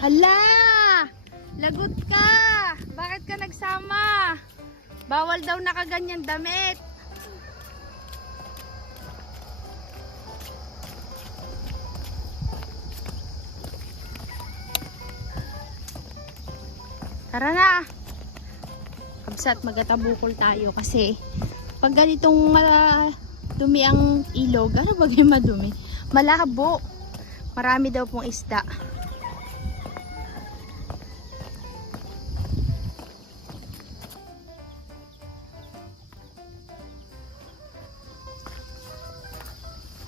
Hala! Lagot ka! Bakit ka nagsama? Bawal daw nakaganyan damit. Tara na! Kabsat, magatabukol tayo kasi pag ganitong madumi ang ilog, ano ba yung madumi? Malabo. Marami daw pong isda.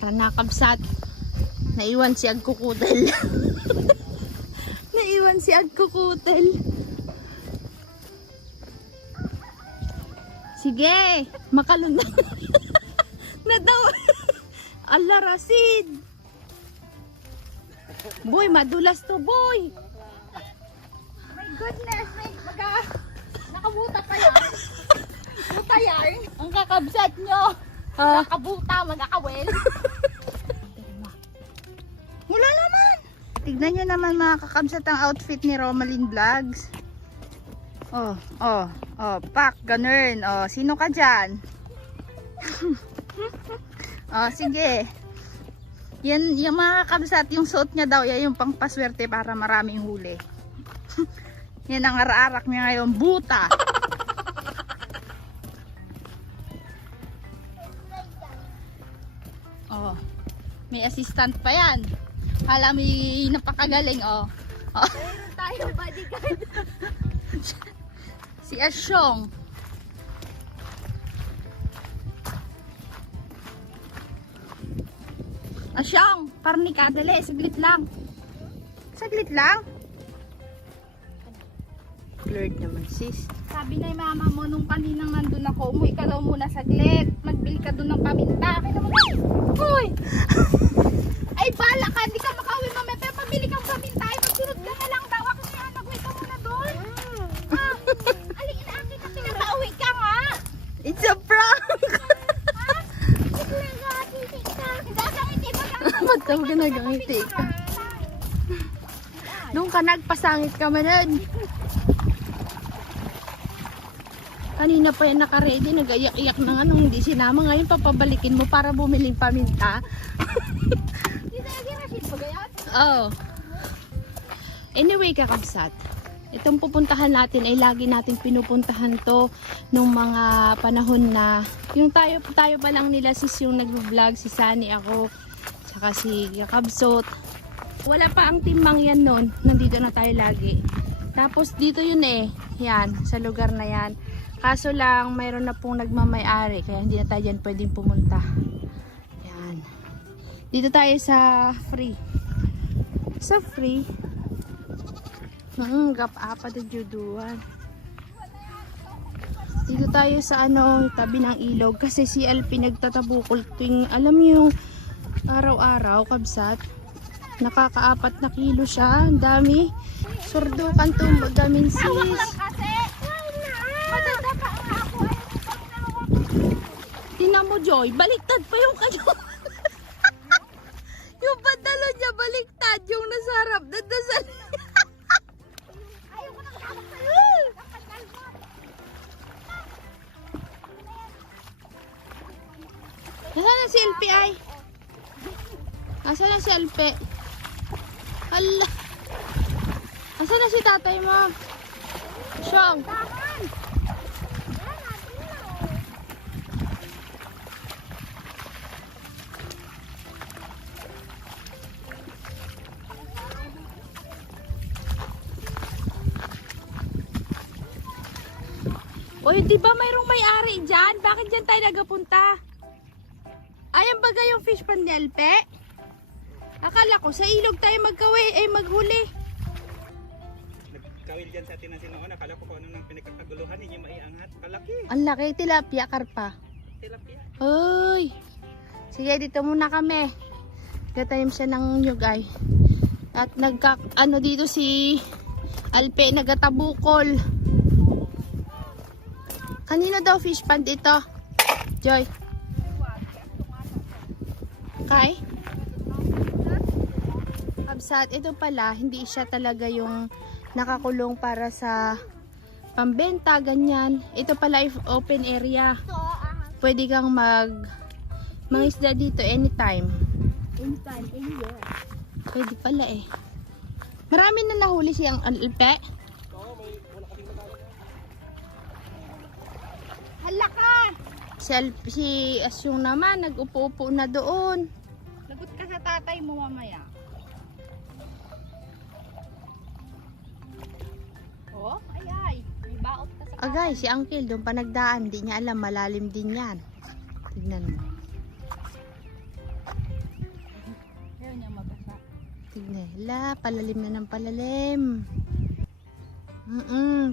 Tara na, kabsat. Naiwan si Agkukutel. Naiwan si Agkukutel. Sige, makalun na. Na daw. Ala, Rasid. Boy, madulas to, boy. My goodness, nakabuta pa yan. Buta yan. Ang kakabsat nyo. Nakabuta, mag-akawel. Wala naman. Tignan nyo naman mga kakabsat ang outfit ni Romalyn Vlogs. Oh, pak, ganun. Oh, sino ka dyan? Oh, sige. Yan, yung mga kakabsat, yung suot niya daw, yan yung pangpaswerte para maraming huli. Yan ang ara-arak niya ngayon, buta. Oh, may assistant pa yan. Hala, may napakagaling, oh. Meron tayo bodyguard. Si Asyong. Asyong, parang ka, dali, saglit lang. Saglit lang? Blurred naman, sis. Sabi na yung mama mo nung kaninang nandun ako, umuwi ka daw muna saglit. Magbili ka doon ng paminta. Hoy! Ay, bala ka, hindi ka makauwi mamaya, pero pabili kang paminta. Ay, magsunod ka na lang daw. Ako kaya nag-wait ka muna doon. Aling inaakit na pinapauwi ka nga. It's a prank! Ba't daw ka nagangiti ka? Nung ka nagpasangit ka manan. Kanina pa yan naka-ready, nag-iyak-iyak na nga nung hindi sinama. Ngayon papabalikin mo para bumiling paminta. Oh. Anyway, kakabsat, itong pupuntahan natin ay lagi nating pinupuntahan to nung mga panahon na yung tayo pa lang nila, sis, yung nag-vlog, si Sunny, ako, tsaka si Kakabsot. Wala pa ang timbang yan noon, nandito na tayo lagi. Tapos dito yun yan, sa lugar na yan. Kaso lang, mayroon na pong nagmamay-ari, kaya hindi na tayo dyan pwedeng pumunta. Yan. Dito tayo sa free. Sa free. Gap-apa na juduan. Dito tayo sa tabi ng ilog. Kasi si LP nagtatabukol ting, alam niyo, araw-araw, kabsat. Nakaka-4 na kilo siya. Ang dami. Surdukan to, daming sis. Tingnan mo, Joy, baliktad pa yung kayo. Yung padalo niya baliktad, yung nasa harap, dadasal. Nasaan na si LP ay? Nasaan na si LP? Hala. Nasaan na si tatay mo? Siyang. Oy, di ba mayroong may-ari dyan? Bakit dyan tayo nagapunta? Ayan baga yung fish pan ni LP? Akala ko sa ilog tayo maghuli. Nagkawil dyan sa atin ng sinoon. Akala ko kung ano nang pinagkakaguluhan ninyo maiangat. Kalaki. Ang laki, tilapia, karpa. Tilapia. Uy! Sige, dito muna kami. Gatanim siya ng nyugay. At dito si Alpe, nagatabukol. Kanino daw fish pond ito? Joy? Kay? kabsat, ito pala, hindi siya talaga yung nakakulong para sa pambenta, ganyan. Ito pala ay open area. So, Pwede kang mangisda dito anytime. anytime, anywhere. Pwede pala eh. Marami na nahuli siyang alpe. Hala ka! Si Asyong naman, nag-upo-upo na doon. Lagot ka sa tatay mo mamaya. Oh, ay. May baot ka sa Agay, si Uncle doon pa nagdaan. Di niya alam, malalim din yan. Tignan mo. Ayaw niya mabasa. Tignan. La, palalim na ng palalim.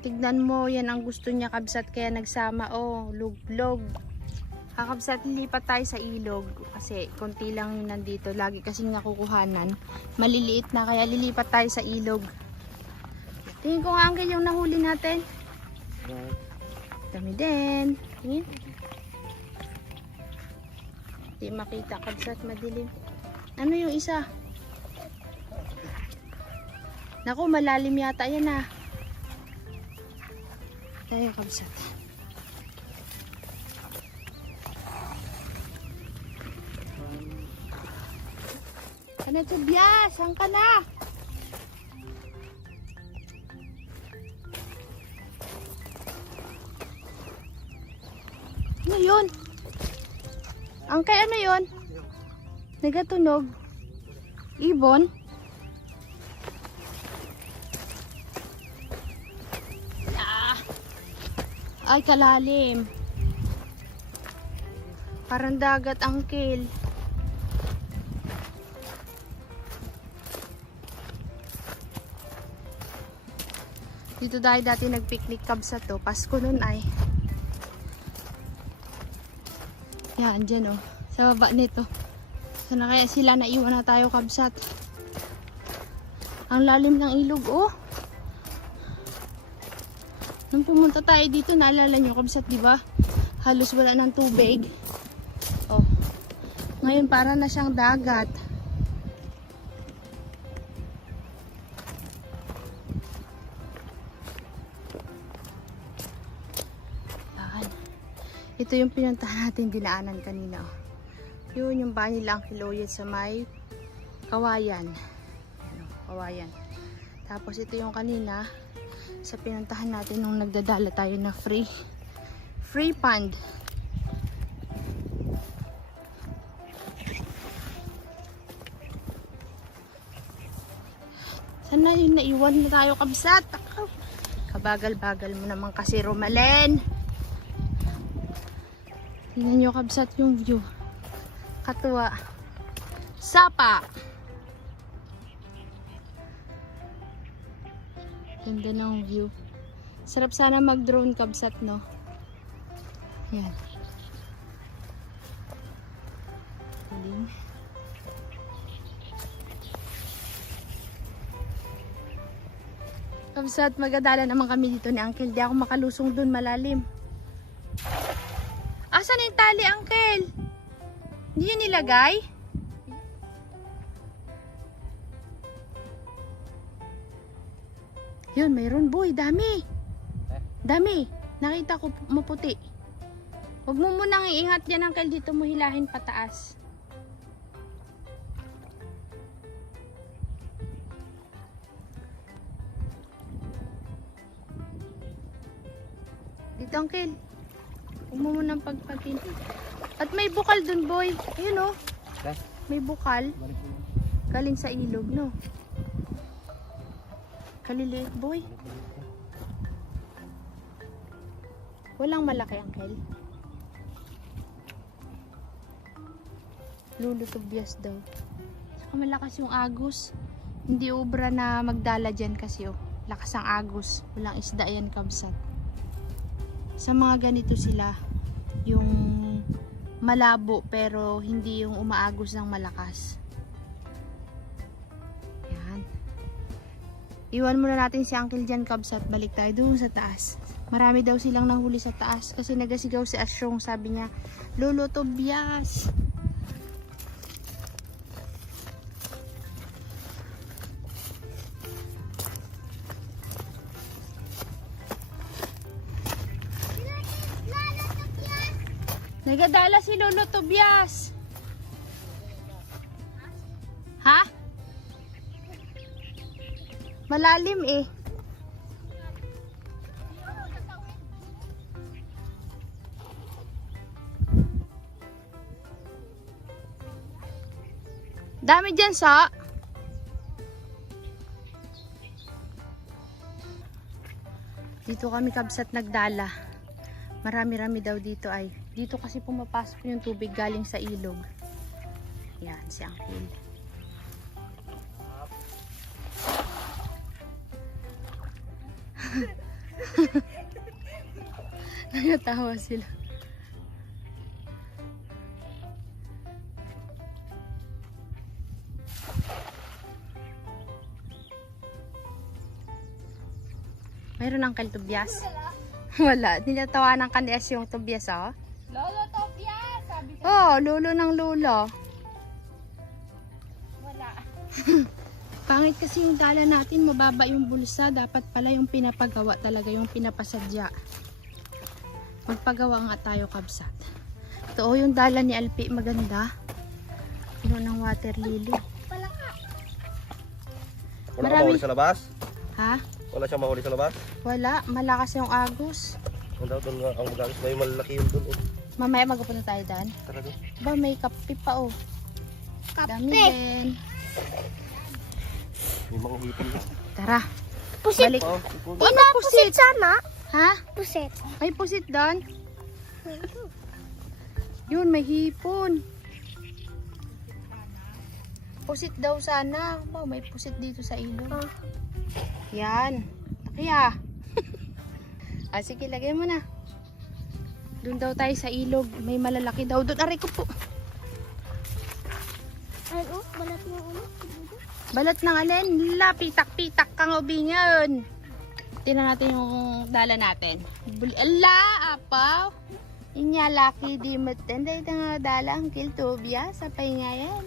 Tignan mo, yan ang gusto niya kabsat kaya nagsama. Oh, luglog. Kakabsat, lilipat tayo sa ilog kasi konti lang yung nandito. Lagi kasing nakukuhanan. Maliliit na kaya lilipat tayo sa ilog. Tingin ko nga Uncle yung nahuli natin. Dami din. Tingin. Di makita kabsat, madilim. Ano yung isa? Naku, malalim yata yan ah. Tayo kabsat. Ano to, Bias? Saan ka na? Ano yun? Angkay, ano yun? Nagatunog? Ibon? Ay, kalalim. Parang dagat, Uncle. Dito tayo dati nag-picnic kabsat to. Pasko nun ay. Yan, dyan oh. Sa baba nito. Sana kaya sila naiwan na tayo kabsat. Ang lalim ng ilog oh. Nung pumunta tayo dito, naalala nyo kabsat, di ba? Halos wala ng tubig. Oh. Ngayon para na siyang dagat. Yan. Ito yung pinuntahan natin dinaanan kanina. Oh. Yun yung bahay nila ang Kiloyet sa may Kawayan. Ano, Kawayan. Tapos ito yung kanina sa pinuntahan natin nung nagdadala tayo na free pond. Sana yun, naiwan na tayo kabsat. Kabagal-bagal mo naman kasi, Romalen. Tingnan nyo kabsat yung view. Katuwa. Sapa. Ganda ng view. Sarap sana mag-drone kabsat, no? Yan. Galing. Kabsat, magadala naman kami dito ni Uncle. Di ako makalusong dun, malalim. Asan yung tali, Uncle? Hindi yun nilagay? Yun, mayroon boy, dami. Dami. Nakita ko maputi. Huwag mo munang iingat yan, Uncle. Dito mo hilahin pataas. Dito, Uncle. Huwag mo munang pagpagin. At may bukal dun, boy. Ayun, oh. May bukal. Galing sa ilog, no? Kaliliit, boy. Walang malaki, Uncle. Lulutobyas daw. Saka malakas yung agos. Hindi obra na magdala dyan kasi, oh. Lakas ang agos. Walang isda yan, kabsat. Sa mga ganito sila, yung malabo pero hindi yung umaagos ng malakas. Yan. Iwan muna natin si Uncle dyan, kabsat. Balik tayo doon sa taas. Marami daw silang nahuli sa taas kasi nagasigaw si Asyong. Sabi niya, Lolo Tobias. Nagadala si Lolo Tobias. Ha? Malalim eh. Dami dyan sa. Dito kami kabsat nagdala. Marami-rami daw dito ay. Dito kasi pumapasok yung tubig galing sa ilog. Yan, si Uncle. Nagatawa sila. Mayroon Uncle Tobias? Wala. Nilatawanan ka ni As yung Tobias, oh. Lolo Tobias, sabi ko. Oh, lulo ng lulo. Wala. Pangit kasi yung dala natin, mababa yung bulsa. Dapat pala yung pinapagawa talaga, yung pinapasadya. Magpagawa nga tayo, kabsat. Ito, oh, yung dala ni Alpi, maganda. Puno ng water lily. Wala ka. Wala Marami. ka mahuli sa labas? Ha? Wala siyang mahuli sa labas? Wala. Malakas yung agos. Ang daw doon nga, ang magagos. May malaki yun doon. Mamaya magpupunta tayo dyan. Tara doon. Ba, may kape pa, oh. Dami Kape. din. May mga hipon doon. Tara. Pusit. Balik. Oh, hipon. Ano pusit? Sana. Ha? Pusit. May pusit doon? Yun, may hipon. Pusit daw sana. Wow, may pusit dito sa ilog. Oh. Yan. Kaya. Ah, sige, lagay mo na. Doon daw tayo sa ilog. May malalaki daw doon. Aray ko po. Ano? Balat mo ulo. Balat ng alin. La, pitak-pitak kang ubingan. Tingnan natin yung dala natin. Ala, apaw. Inya laki di matanda itang dala ang kiltobia sa pahingayan.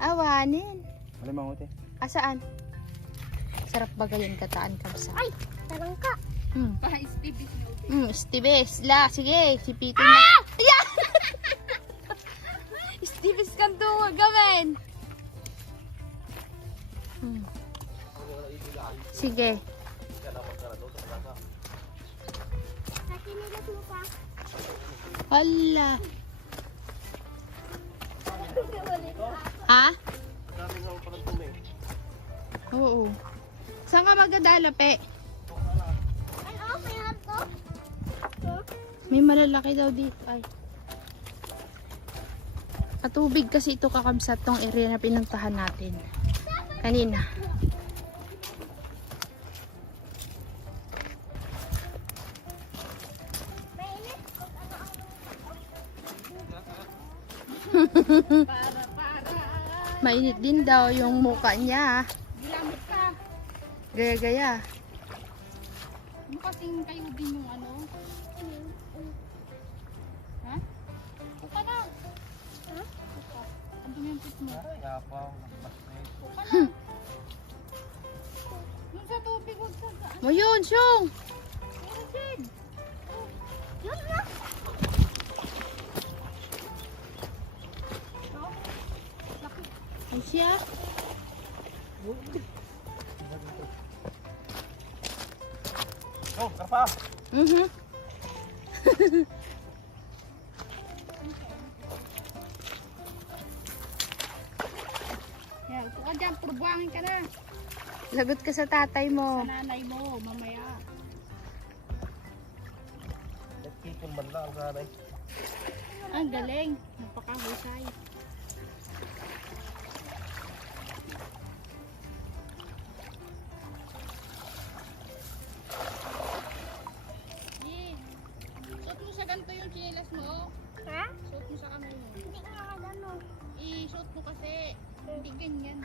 Awanin. Wala mangote. Asaan? Sarap bagayan kataan kabsa. Ay, tarang ka. Stibes. La, sige. Sipitin na. Ayan! Stibes kang tungo, gamen. Sige. Nakinilas mo pa. Hala. Ha? Dami nga pala doon eh. Oo. Saan ka magdadala, pe? Ano? May hanto? May malalaki daw dito. Ay. Patubig kasi ito kakabsat tong area na pinuntahan natin. Kanina. Mainit? Mainit din daw yung mukha niya. Gilamit ka. Gaya-gaya. Ano kasing kayo din yung ano? Ha? Buka na. Ha? Buka. Ano yung pit mo? Yapaw. Buka na. Yung sa tubig, huwag sa saan. O yun, Syong! Meron din. Yun na. Ay siya. Oh, karpa! Mhm. Yan, upo ka dyan. Purbuangin ka na. Lagot ka sa tatay mo. Sa nanay mo, mamaya. Nagkikon man lang ang sanay. Ang galing. Napakahusay. Suot mo sa ganito yung chinilas mo. Ha? Suot mo sa kamay mo. Hindi ka nakagano. I-suot mo kasi. Hindi ganyan.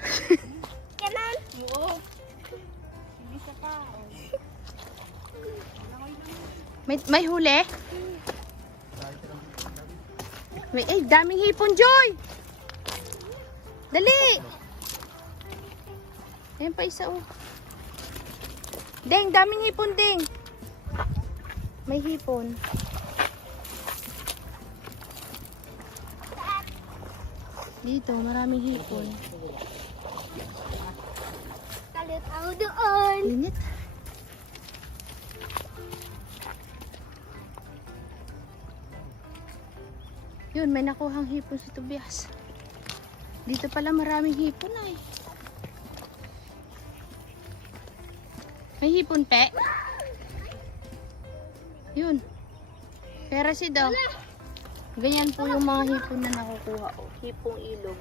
Ganon? Oo. Sinisa ka. Oh. May huli? May, daming hipon, Joy! Dali! Ayan pa isa, oh. Deng, daming hipon, Deng. May hipon. Dito, maraming hipon. Kalit ako doon. Init. Yun, may nakuhang hipon si Tobias. Dito pala maraming hipon ay. May hipon, pe? Yun. Pera si daw. Ganyan po yung mga hipon na nakukuha. Oh. Hipong ilog.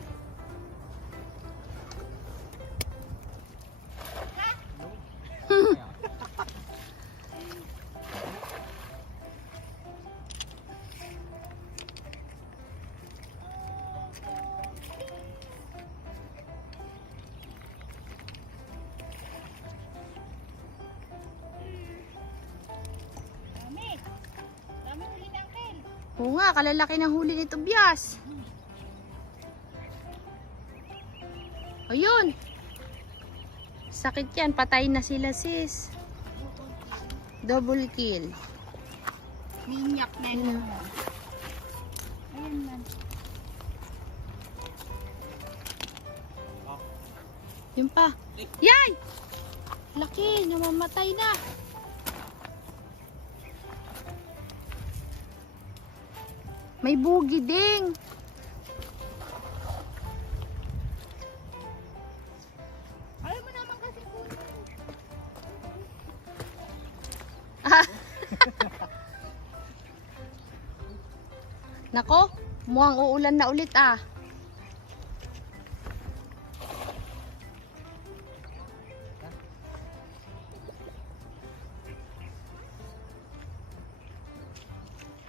Dami uli ng kel. Oo nga, kalalaki ng huli ni Tobias. Ayun. Sakit yan, patay na sila sis. Double kill. Minyak na Ayun. yun. Ayan man. Yun pa. Yay! Laki, namamatay na. May bugi ding. Ayaw mo naman kasi kunin. Nako, mukhang uulan na ulit ah.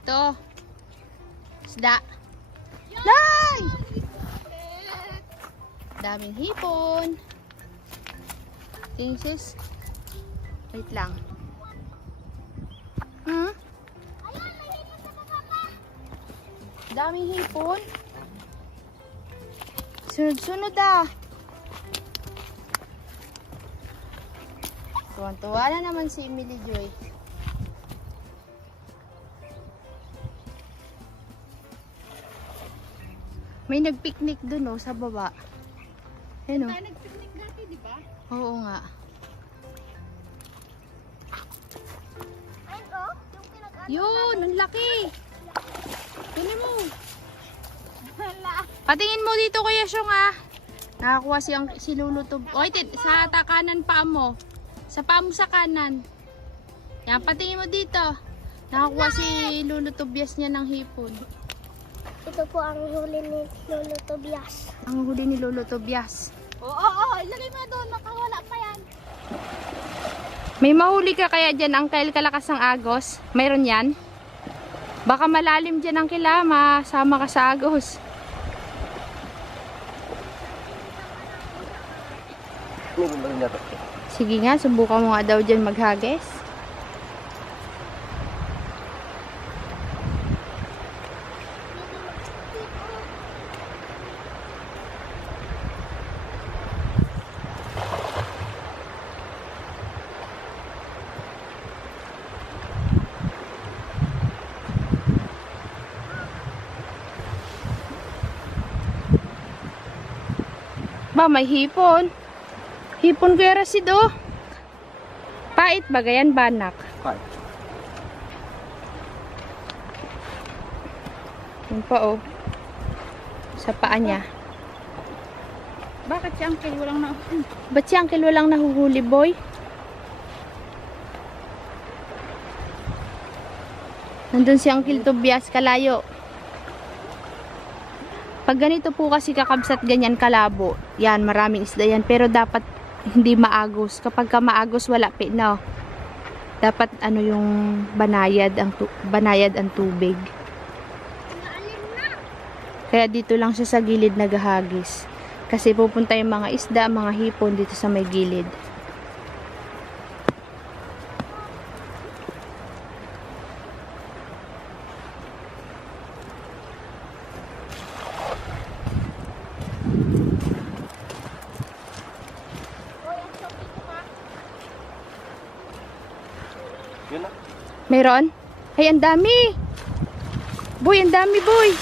Ito. Isda. Nay! Daming hipon. Tingsis. Wait lang. Hmm? Daming hipon. Sunod-sunod ah. Tuwan-tuwa na naman si Emily Joy. May nagpiknik dun oh, sa baba. Ayun oh. Tayo nag-picnic dati, di ba? Oo nga. Ayun oh, yung pinag-ano. Yun, ang laki. Kunin mo. Wala. Patingin mo dito Kuya Syong ah. Nakakuha si Lolo to. Oy, sa kanan pa mo. Sa paa mo sa kanan. Yan, patingin mo dito. Nakakuha si Lolo Tobias niya ng hipon. Ito po ang huli ni Lolo Tobias. Ang huli ni Lolo Tobias. Oo, ilagay mo doon, nakawala pa yan. May mahuli ka kaya dyan, Uncle Kalakas ng Agos? Mayroon yan? Baka malalim dyan ang kilama. Sama ka sa Agos. Meron na rin yata. Sige nga, subukan mo nga daw dyan maghagis. Ba, may hipon. Hipon Kuya Rasid oh. Pait ba gayan, banak? Kahit. Yun pa oh. Sa paa niya. Bakit si Uncle walang nakuha? Ba't si Uncle walang nahuhuli, boy? Nandun si Uncle Tobias, kalayo. Pag ganito po kasi kakabsat ganyan kalabo, yan, maraming isda yan. Pero dapat hindi maagos. Kapag ka maagos, wala no. Dapat ano yung banayad ang tubig. Kaya dito lang siya sa gilid naghahagis. Kasi pupunta yung mga isda, mga hipon dito sa may gilid. Yun na. Meron? Ay, ang dami! Boy, ang dami, boy!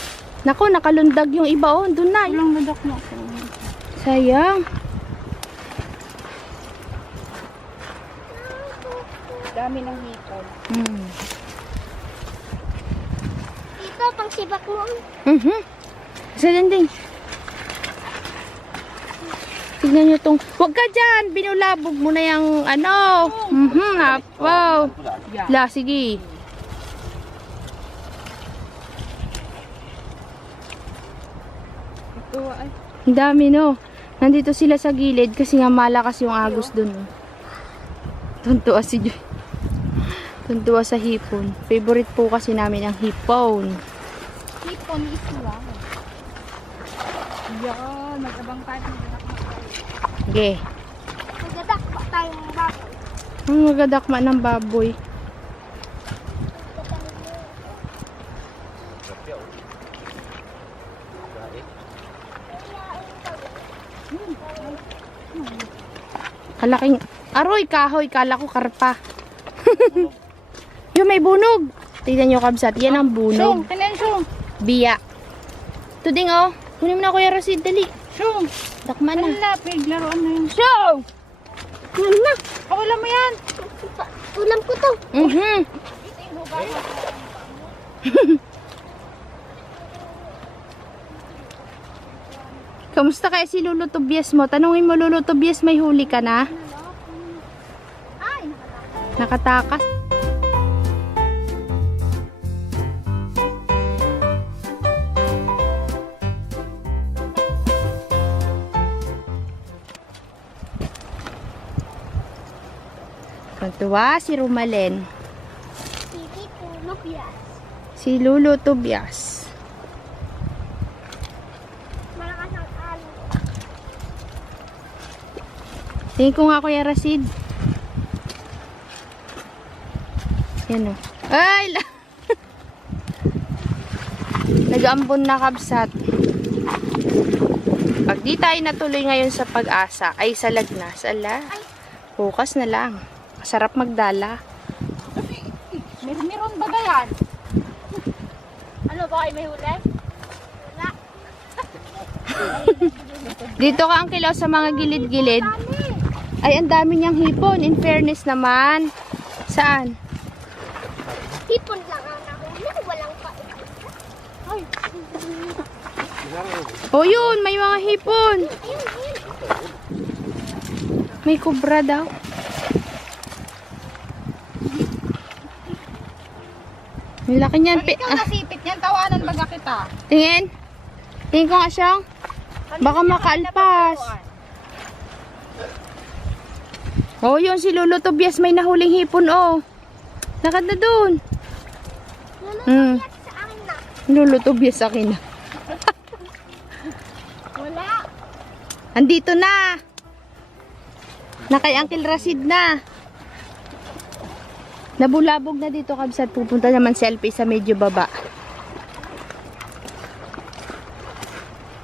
Naku, nakalundag yung iba oh. Doon na. Walang nadak mo ako. Sayang. Dami ng hipon. Hmm. Ito, pang sibak mo. Sa dinding. Tignan nyo tong... Huwag ka dyan! Binulabog mo na yung ano. Apaw. La, sige. Ito ay. Ang dami no. Nandito sila sa gilid kasi nga malakas yung agos dun. Oh. Tuntua si Joy. Tuntua sa hipon. Favorite po kasi namin ang hipon. Hipon is wow. Yan, mag-abang tayo. Okay. Magdadakpa tayong baboy. Ang magadakma ng baboy. Kalaking... Aroy, kahoy. Kala ko karpa. Yung may bunog. Tignan nyo, kabsat. Yan ang bunog. Kailan Shong? Biya. Tuding oh. Kunin mo na Kuya Rasid. Dali. Shong! Dakma na. Wala, piglaruan na yun. Show! Kunin na. Wala mo yan. Ulam ko to. Kamusta kaya si Lolo Tobias mo? Tanungin mo, Lolo Tobias, may huli ka na? Nakatakas. Kantuwa si Rumalen. Si Lolo Tobias. Malakas ang alo. Tingin ko nga Kuya Rasid. Yan o. Ay! Nag-ambon na kabsat. Pag di tayo natuloy ngayon sa pag-asa, ay salag na. Sala. Bukas na lang. Masarap magdala. Meron ba yan? Ano ba kayo may huli? Wala. Dito ka ang kilaw sa mga gilid-gilid. Ay, ang dami niyang hipon. In fairness naman. Saan? Hipon lang ang nahuli. Walang pait. Ay. Oh, yun. May mga hipon. May kubra daw. Ang laki niyan. Pag ikaw nasipit niyan, tawanan baga kita. Tingin. Tingin ko nga siyang. Baka makaalpas. Oh, yun si Lolo Tobias may nahuling hipon, oh. Lakad na dun. Sa akin na. Lolo Tobias akin na. Wala. Andito na. Na kay Uncle Rasid na. Nabulabog na dito kabsat. Pupunta naman si Alpi sa medyo baba.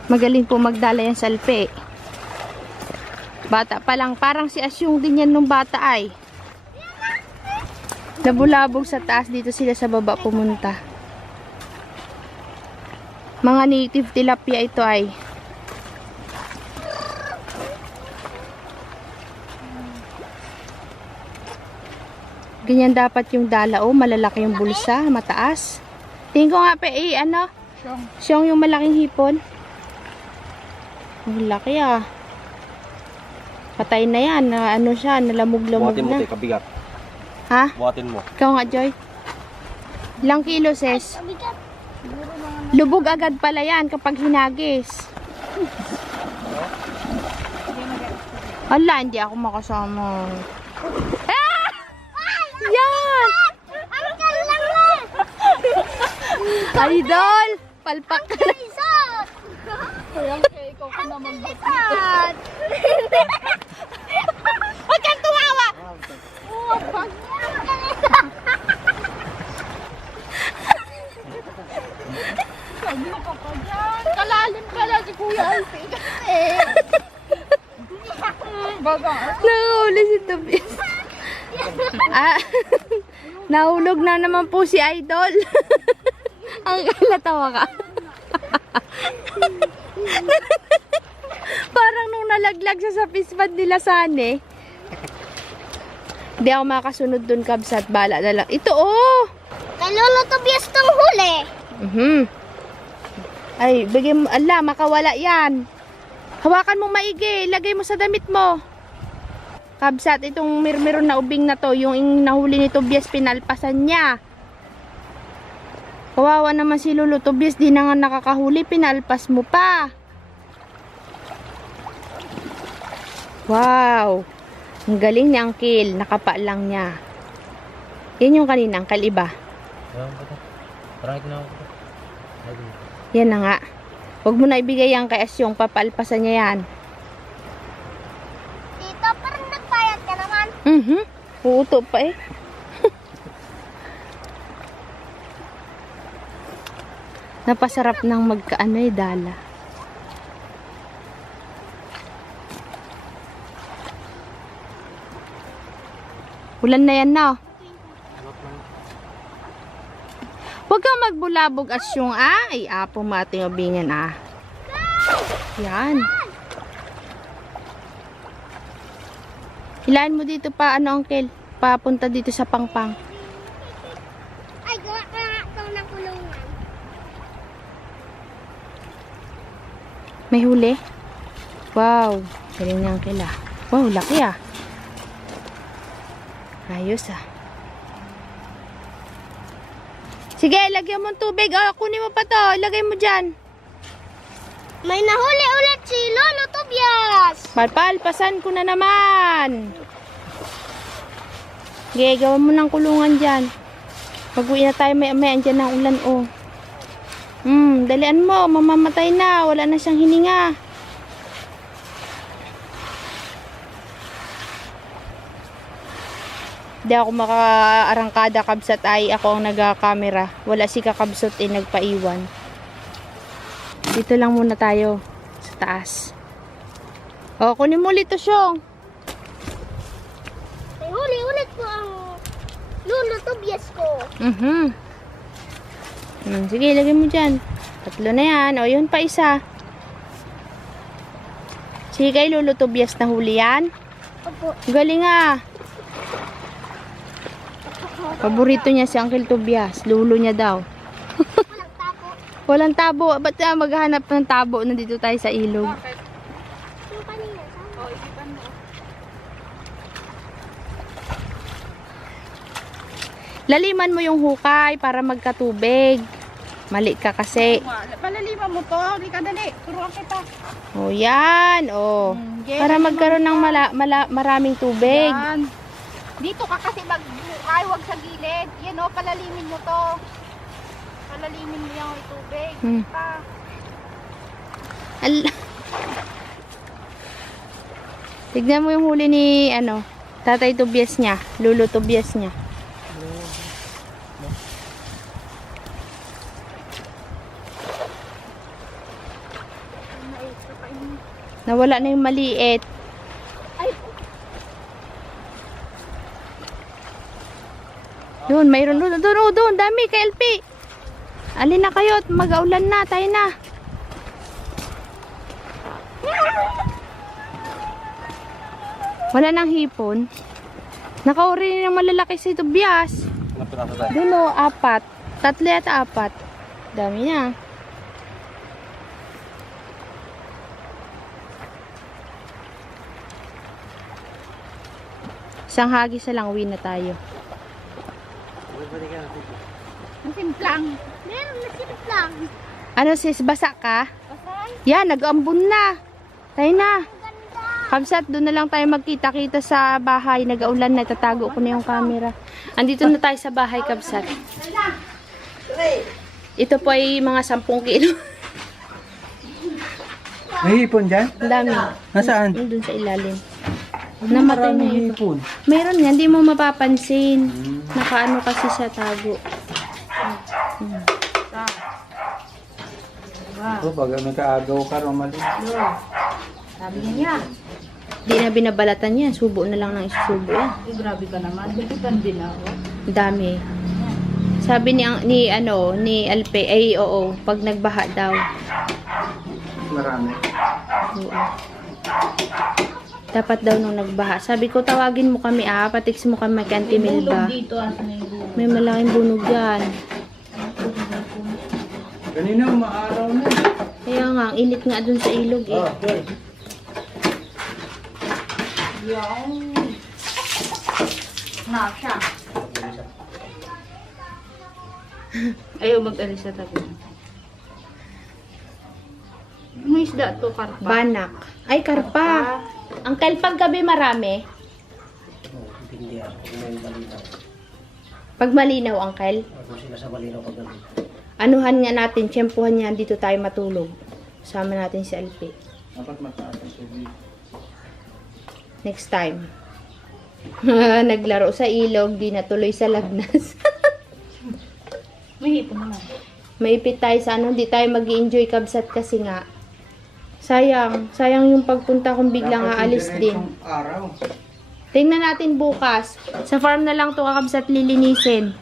Magaling po magdala yan sa Alpi. Bata pa lang. Parang si Asyong din yan nung bata ay. Nabulabog sa taas. Dito sila sa baba pumunta. Mga native tilapia ito ay. Ganyan dapat yung dala. Oh, malalaki yung bulsa. Mataas. Tingin ko nga pa ano? Siyang yung malaking hipon. Ang laki ah. Patay na yan. Ano siya? Nalamog-lamog Buhatin mo na. tayo kabigat. Ha? Buhatin mo. Ikaw nga, Joy. Ilang kilo, sis? Lubog agad pala yan kapag hinagis. Ala, hindi ako makasama. Ah! Yan! Idol! Palpak ka na. Ikaw ka naman ba? Huwag kang tumawa! Kalalim pala si Kuya Alpi. Baga. Nahuli si Tobias. Ah, nahulog na naman po si Idol. Ang kalatawa ka. Parang nung nalaglag siya sa fish pond nila Sane. Hindi ako makasunod dun, Kabsat. Bala na lang. Ito, oh! Kay Lolo Tobias tong huli. Ay, bigyan mo. Ala, makawala yan. Hawakan mo maigi. Ilagay mo sa damit mo. Kabsat, itong mirmiron na ubing na to, yung nahuli ni Tobias, pinalpasan niya. Kawawa naman si Lolo Tobias, di na nga nakakahuli, pinalpas mo pa. Wow! Ang galing ni Uncle, nakapa lang niya. Yan yung kanina, Uncle, iba. Parang ito na ako. Yan na nga. Huwag mo na ibigay yan kay Asyong, papalpasan niya yan. Tito, parang nagbayad ka naman. Uuto pa eh. Napasarap ng magkaano eh, dala. Ulan na yan na. Huwag kang magbulabog Asyong ah. Ay, apo mating obingan ah. Yan. Ilaan mo dito pa, ano, Uncle? Papunta dito sa Pangpang. Ay, gawa ka nga ito ng kulungan. May huli? Wow. Galing niya, Uncle ah. Wow, laki ah. Ayos ah. Sige, lagyan mo ng tubig. Kunin mo pa to. Ilagay mo dyan. May nahuli ulit si Lolo Tobias. Palpasan ko na naman. Sige, gawa mo ng kulungan dyan. Pag-uwi na tayo may andyan ng ulan oh. Dalian mo. Mamamatay na. Wala na siyang hininga. Di ako maka-arangkada, Kabsat, ay ako ang nag-camera. Wala si Kakabsot eh, nagpaiwan. Dito lang muna tayo sa taas. O, kunin mo ulit to, Syong. May huli ulit po ang Lolo Tobias ko. Sige, lagay mo dyan. 3 na yan. O, yun pa isa. Sige, kay Lolo Tobias na huli yan. Opo. Galing ah. Paborito niya si Uncle Tobias. Lulo niya daw. Walang tapo. Walang tabo. Ba't maghahanap ng tabo? Nandito tayo sa ilog. Yung kanina. Oh, laliman mo yung hukay para magkatubig. Mali ka kasi. Palaliman mo to. Hindi ka dali. Turuan kita. O yan. O. Para magkaroon ng maraming tubig. Yan. Dito ka kasi magbukay. Huwag sa gilid. Yan o. Palalimin mo to. Palalimin mo yung tubig. Pa. Tignan mo yung huli ni Tatay Tobias niya. Lolo Tobias niya. Nawala na yung maliit. Doon, mayroon doon. Doon, dami kay LP. Alin na kayo at mag-aulan na. Tayo na. Wala nang hipon. Nakauri ng malalaki si Tobias. Doon o, 4. 3 at 4. Dami na. Isang hagis na lang, uwi na tayo. Nasimplang. Meron nasimplang. Ano sis, basa ka? Basan? Yan, nag-ambon na. Tayo na. Ganda. Kabsat, doon na lang tayo magkita-kita sa bahay. Nag-aulan na, tatago ko na yung camera. Andito na tayo sa bahay, Kabsat. Ito po ay mga 10 kilo. May hipon dyan? Ang dami. Nasaan? Doon sa ilalim. Namatay na Maraming ito. hipon. Meron yan, hindi mo mapapansin. Nakaano kasi sa tago. Ito, baga may kaagaw ka rin mali. Sabi niya. Di na binabalatan yan. Subo na lang ng isusubo yan. Grabe ka naman. Bukutan din ako. Ang dami. Sabi ni Alpe, ay oo, pag nagbaha daw. marami. Oo. Dapat daw nung nagbaha. Sabi ko, tawagin mo kami patix mo kami kay Auntie Melba. Dito, asa na yung bulo. May malaking bunog yan. Kanina umaaraw na. Kaya nga, ang init nga dun sa ilog eh. Okay. Nasa. Ayaw mag-alis sa tabi. May isda to, karpa. Banak. Ay, karpa. Angkel, pag gabi marami. Hindi ako. Kung may malinaw. Pag malinaw, Angkel. Kung sila sa malinaw pag gabi. Anuhan nga natin, tiyempuhan niya, dito tayo matulog. Sama natin si Alpi. Dapat mataas ang tubig. Next time. Naglaro sa ilog, di natuloy sa lagnas. May hipon naman. Maipit tayo sa di tayo mag-enjoy kabsat kasi nga. Sayang yung pagpunta kung biglang Dapat aalis yung din. diretsong araw. Tingnan natin bukas. Sa farm na lang to kakabsat lilinisin.